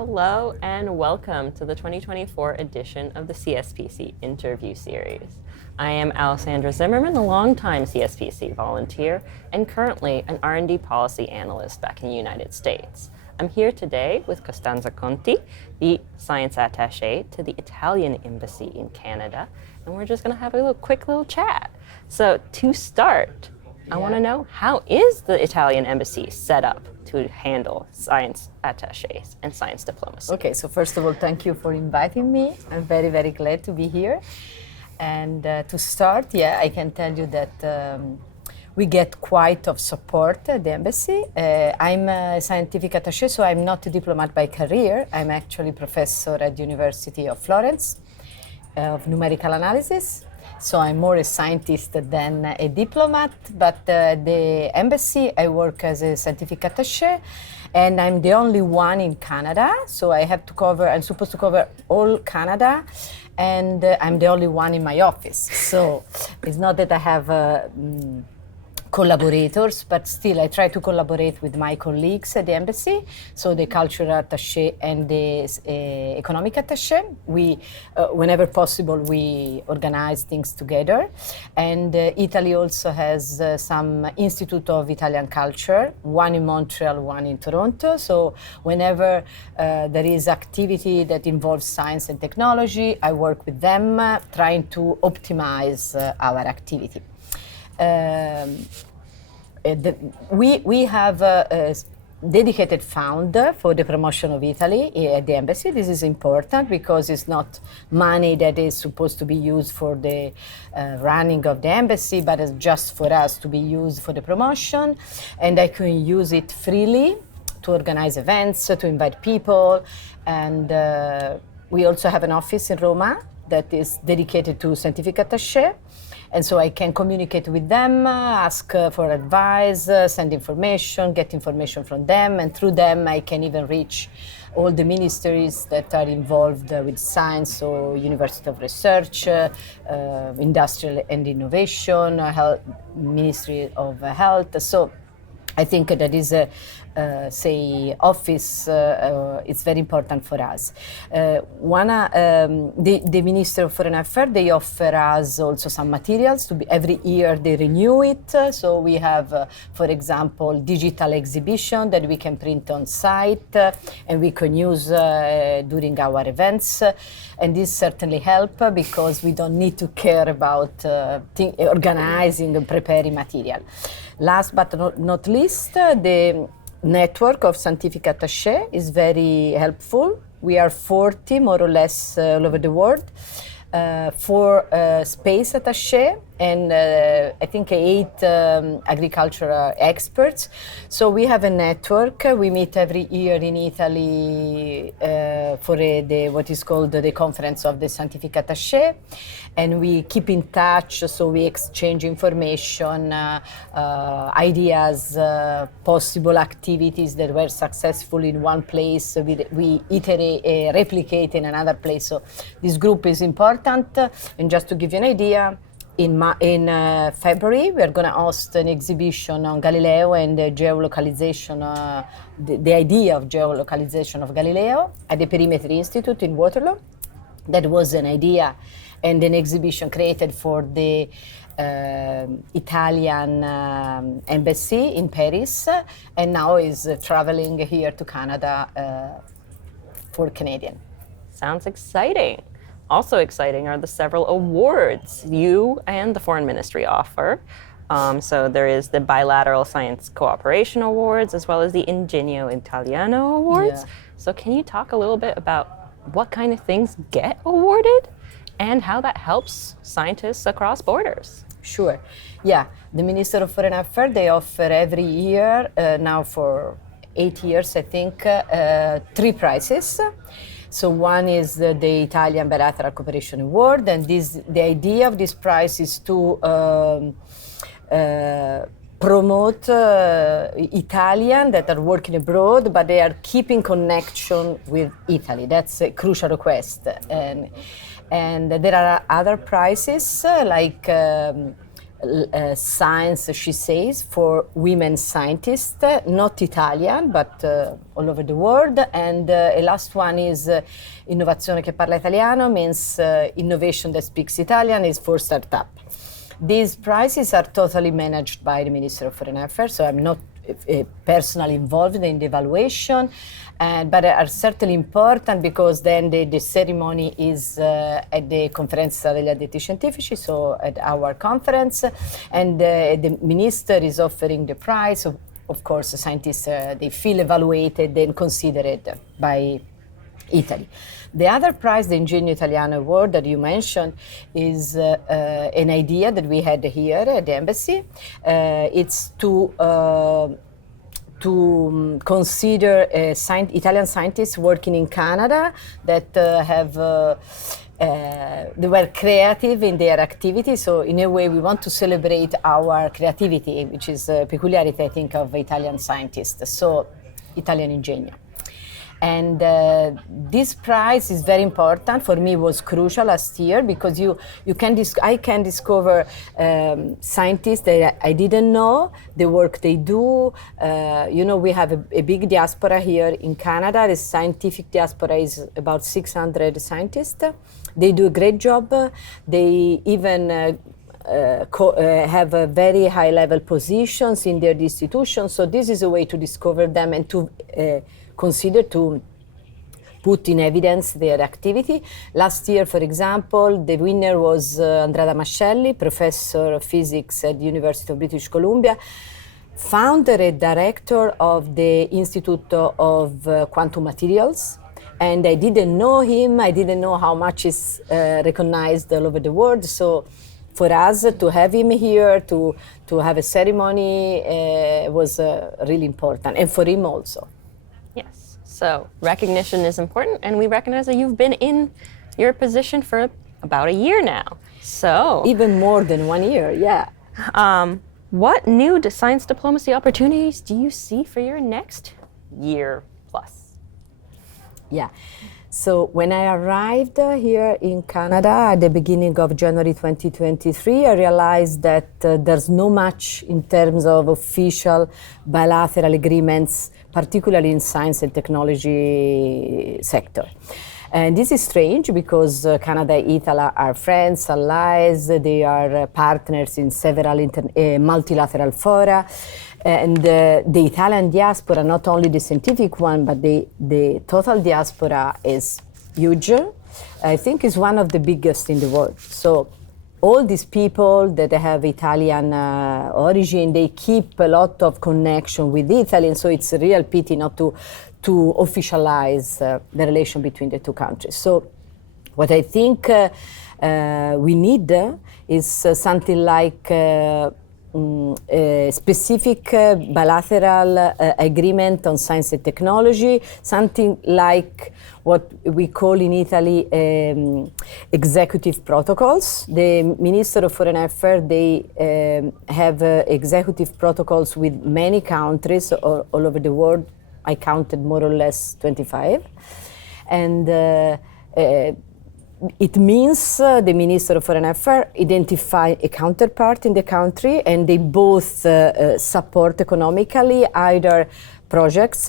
Hello and welcome to the 2024 edition of the CSPC interview series. I am Alessandra Zimmerman, a longtime CSPC volunteer and currently an R&D policy analyst back in the United States. I'm here today with Costanza Conti, the science attaché to the Italian embassy in Canada, and we're just going to have a quick little chat. So to start, I want to know, how is the Italian embassy set up to handle science attachés and science diplomacy? Okay, so first of all, thank you for inviting me. I'm very, very glad to be here. And to start, I can tell you that we get quite of support at the embassy. I'm a scientific attaché, so I'm not a diplomat by career. I'm actually professor at the University of Florence of numerical analysis. So I'm more a scientist than a diplomat, but the embassy, I work as a scientific attaché, and I'm the only one in Canada. So I'm supposed to cover all Canada, and I'm the only one in my office. So it's not that I have collaborators, but still I try to collaborate with my colleagues at the embassy, so the cultural attaché and the economic attaché. Whenever possible, we organize things together. And Italy also has some Institute of Italian Culture, one in Montreal, one in Toronto. So whenever there is activity that involves science and technology, I work with them, trying to optimize our activity. We have a dedicated fund for the promotion of Italy at the embassy. This is important because it's not money that is supposed to be used for the running of the embassy, but it's just for us to be used for the promotion. And I can use it freely to organize events, to invite people. And we also have an office in Roma that is dedicated to scientific attaché. And so I can communicate with them, ask for advice, send information, get information from them, and through them I can even reach all the ministries that are involved with science, so University of Research, Industrial and Innovation, Ministry of Health. So I think that is office, it's very important for us. The Minister of Foreign Affairs, they offer us also some materials. Every year they renew it. So we have, for example, digital exhibition that we can print on site and we can use during our events. And this certainly helps because we don't need to care about organizing and preparing material. Last but not least, the network of scientific attaché is very helpful. We are 40 more or less all over the world, 4 space attaché, and I think 8 agricultural experts. So we have a network. We meet every year in Italy for what is called the Conference of the Scientific Attaché, and we keep in touch, so we exchange information, ideas, possible activities that were successful in one place, we iterate, replicate in another place. So this group is important, and just to give you an idea, in February, we are going to host an exhibition on Galileo and the geolocalization, the idea of geolocalization of Galileo at the Perimeter Institute in Waterloo. That was an idea and an exhibition created for the Italian embassy in Paris, and now is traveling here to Canada for Canadian. Sounds exciting. Also exciting are the several awards you and the Foreign Ministry offer. So there is the Bilateral Science Cooperation Awards as well as the Ingegno Italiano Awards. Yeah. So can you talk a little bit about what kind of things get awarded and how that helps scientists across borders? Sure. Yeah, the Minister of Foreign Affairs, they offer every year, now for 8 years, I think, 3 prizes. So one is the Italian Bilateral Cooperation Award, and the idea of this prize is to promote Italians that are working abroad, but they are keeping connection with Italy. That's a crucial request. And there are other prizes like science, she says, for women scientists, not Italian, but all over the world. And a last one is Innovazione che parla italiano, means innovation that speaks Italian, is for startup. These prizes are totally managed by the Minister of Foreign Affairs, so I'm not personally involved in the evaluation, but are certainly important because then the ceremony is at the Conferenza degli Addetti Scientifici, so at our conference, and the minister is offering the prize. Of course, the scientists, they feel evaluated and considered by Italy. The other prize, the Ingegno Italiano Award that you mentioned, is an idea that we had here at the embassy. It's to consider Italian scientists working in Canada that they were creative in their activity. So in a way, we want to celebrate our creativity, which is a peculiarity, I think, of Italian scientists. So Italian Ingegno. And this prize is very important. For me, it was crucial last year because I can discover scientists that I didn't know, the work they do. We have a big diaspora here in Canada. The scientific diaspora is about 600 scientists. They do a great job. They even have a very high-level positions in their institutions. So this is a way to discover them and to consider to put in evidence their activity. Last year, for example, the winner was Andrea Damascelli, professor of physics at the University of British Columbia, founder and director of the Institute of Quantum Materials. And I didn't know him. I didn't know how much is recognized all over the world. So for us to have him here, to have a ceremony was really important, and for him also. Yes, so recognition is important, and we recognize that you've been in your position for about a year now. So even more than 1 year, yeah. What new science diplomacy opportunities do you see for your next year plus? Yeah. So when I arrived here in Canada at the beginning of January 2023, I realized that there's not much in terms of official bilateral agreements, particularly in science and technology sector. And this is strange because Canada and Italy are friends, allies, they are partners in several multilateral fora. And the Italian diaspora, not only the scientific one, but the total diaspora is huge. I think it's one of the biggest in the world. So all these people that have Italian origin, they keep a lot of connection with Italy. And so it's a real pity not to officialize the relation between the two countries. So what I think we need is something like a specific bilateral agreement on science and technology, something like what we call in Italy executive protocols. The Minister of Foreign Affairs, they have executive protocols with many countries all over the world. I counted more or less 25. And it means the Minister of Foreign Affairs identify a counterpart in the country, and they both support economically either projects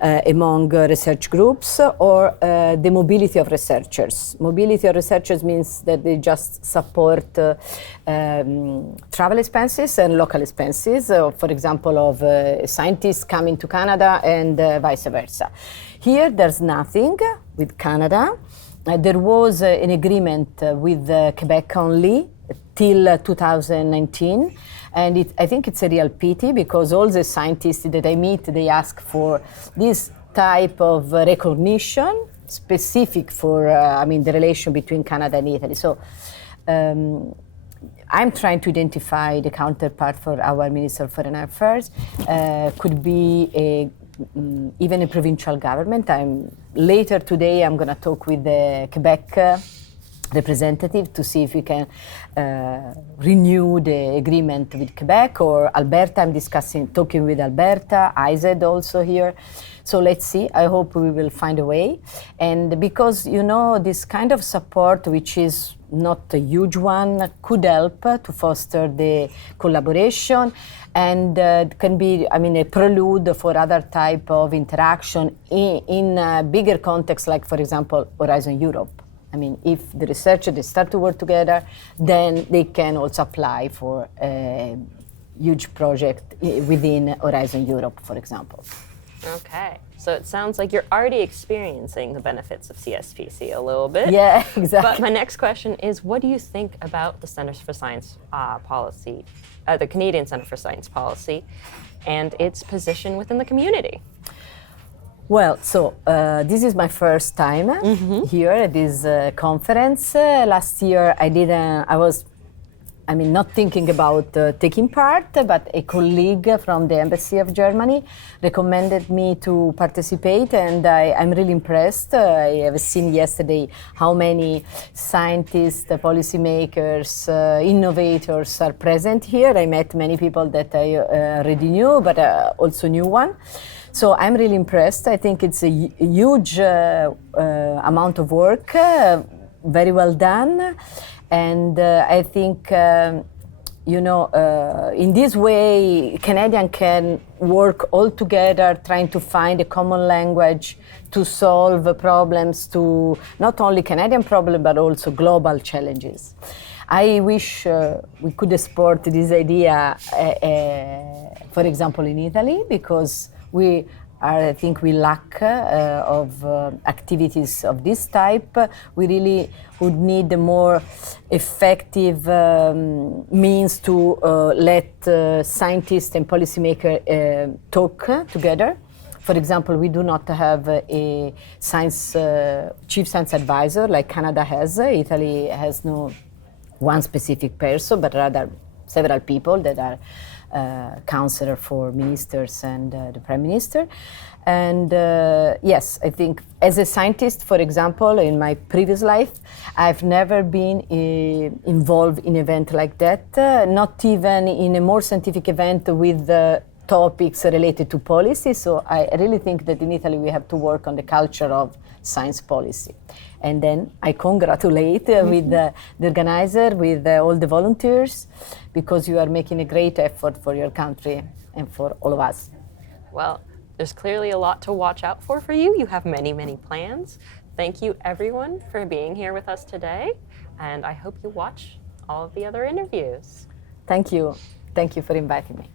among research groups or the mobility of researchers. Mobility of researchers means that they just support travel expenses and local expenses, for example, of scientists coming to Canada and vice versa. Here, there's nothing with Canada. There was an agreement with Quebec only till 2019, and I think it's a real pity because all the scientists that I meet, they ask for this type of recognition specific for, the relation between Canada and Italy. So I'm trying to identify the counterpart for our Minister of Foreign Affairs. Could be even a provincial government. Later today, I'm going to talk with the Quebec representative to see if we can renew the agreement with Quebec or Alberta. I'm talking with Alberta, IZ also here. So let's see. I hope we will find a way. And because, this kind of support, which is not a huge one, could help to foster the collaboration, and can be, I mean, a prelude for other type of interaction in a bigger context, like, for example, Horizon Europe. I mean, if the researchers, they start to work together, then they can also apply for a huge project within Horizon Europe, for example. Okay, so it sounds like you're already experiencing the benefits of CSPC a little bit. Yeah, exactly. But my next question is, what do you think about the Centers for Science policy, the Canadian Centre for Science Policy, and its position within the community? Well, so this is my first time here at this conference. Last year I was not thinking about taking part, but a colleague from the Embassy of Germany recommended me to participate, and I'm really impressed. I have seen yesterday how many scientists, policymakers, innovators are present here. I met many people that I already knew, but also new one. So I'm really impressed. I think it's a huge amount of work, very well done. And I think, in this way, Canadians can work all together, trying to find a common language to solve problems, to not only Canadian problems, but also global challenges. I wish we could export this idea, for example, in Italy, because I think we lack of activities of this type. We really would need a more effective means to let scientists and policymakers talk together. For example, we do not have a chief science advisor like Canada has. Italy has no one specific person, but rather several people that are counselor for ministers and the prime minister. And yes, I think as a scientist, for example, in my previous life, I've never been involved in an event like that, not even in a more scientific event with topics related to policy. So I really think that in Italy we have to work on the culture of science policy. And then I congratulate with the organizer, with all the volunteers, because you are making a great effort for your country and for all of us. Well, there's clearly a lot to watch out for you. You have many, many plans. Thank you, everyone, for being here with us today. And I hope you watch all of the other interviews. Thank you. Thank you for inviting me.